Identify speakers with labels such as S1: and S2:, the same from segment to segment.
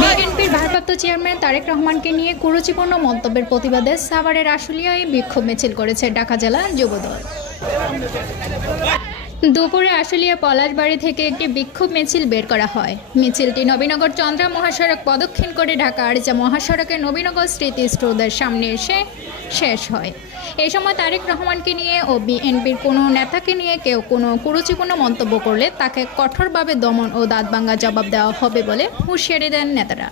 S1: বিএনপির ভারপ্রাপ্ত চেয়ারম্যান তারেক রহমানকে নিয়ে কুরুচিপূর্ণ মন্তব্যের প্রতিবাদে সাভারের আশুলিয়ায় বিক্ষোভ মিছিল করেছে ঢাকা জেলা যুবদল। দুপুরে আশুলিয়া পলাশবাড়ি থেকে একটি বিক্ষোভ মিছিল বের করা হয়। মিছিলটি নবীনগর চন্দ্রা মহাসড়ক প্রদক্ষিণ করে ঢাকা আরিচা মহাসড়কে নবীনগর স্মৃতি স্টোরদের সামনে এসে শেষ হয়। এই সময় তারেক রহমানকে নিয়ে ও বিএনপির কোনো নেতাকে নিয়ে কেউ কোনো কুরুচিপূর্ণ মন্তব্য করলে তাকে কঠোরভাবে দমন ও দাঁতভাঙ্গা জবাব দেওয়া হবে বলে হুঁশিয়ারি দেন নেতারা।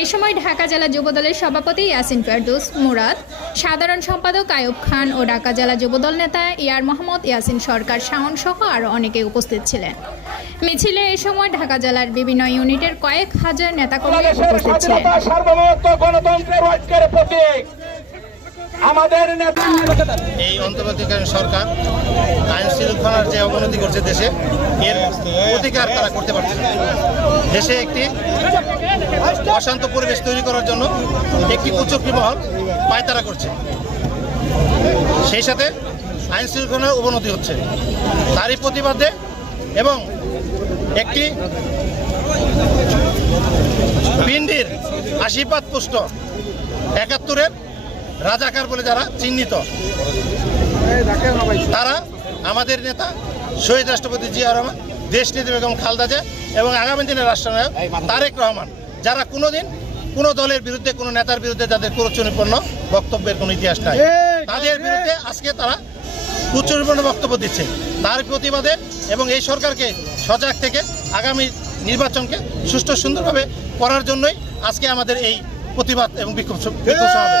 S1: এই সময় ঢাকা জেলা যুবদলের সভাপতি ইয়াসিন ফেরদৌস, মুরাদ, সাধারণ সম্পাদক আয়ুব খান ও ঢাকা জেলা যুবদল নেতা ইয়ার মোহাম্মদ ইয়াসিন সরকার শাওন সহ আরও অনেকে উপস্থিত ছিলেন। মিছিলে এই সময় ঢাকা জেলার বিভিন্ন ইউনিটের কয়েক হাজার নেতাকর্মী উপস্থিত ছিলেন।
S2: আমাদের
S3: এই অন্তর্বর্তীকালীন সরকার আইন শৃঙ্খলার যে অবনতি করছে দেশে, এর প্রতিকার তারা করতে পারছে দেশে একটি অশান্ত পরিবেশ তৈরি করার জন্য একটি কুচক্রি মহল পায়তারা করছে। সেই সাথে আইন শৃঙ্খলার অবনতি হচ্ছে। তারই প্রতিবাদে এবং একটি পিন্ডির আশীর্বাদ পুষ্ট একাত্তরের রাজাকার বলে যারা চিহ্নিত। তারা আমাদের নেতা শহীদ রাষ্ট্রপতি জিয়া রহমান দেশ নেত্রী বেগম খালদা জিয়া এবং আগামী দিনের রাষ্ট্রনায়ক তারেক রহমান যারা কোনোদিন কোনো দলের বিরুদ্ধে কোনো নেতার বিরুদ্ধে যাদের কুরুচনীপূর্ণ বক্তব্যের কোনো ইতিহাস নাই। তাদের বিরুদ্ধে আজকে তারা কুচুরিপূর্ণ বক্তব্য দিচ্ছে। তার প্রতিবাদে এবং এই সরকারকে সজাগ থেকে আগামী নির্বাচনকে সুষ্ঠু সুন্দরভাবে করার জন্যই আজকে আমাদের এই প্রতিবাদ এবং বিক্ষোভ বিক্ষোভ সমাবেশ।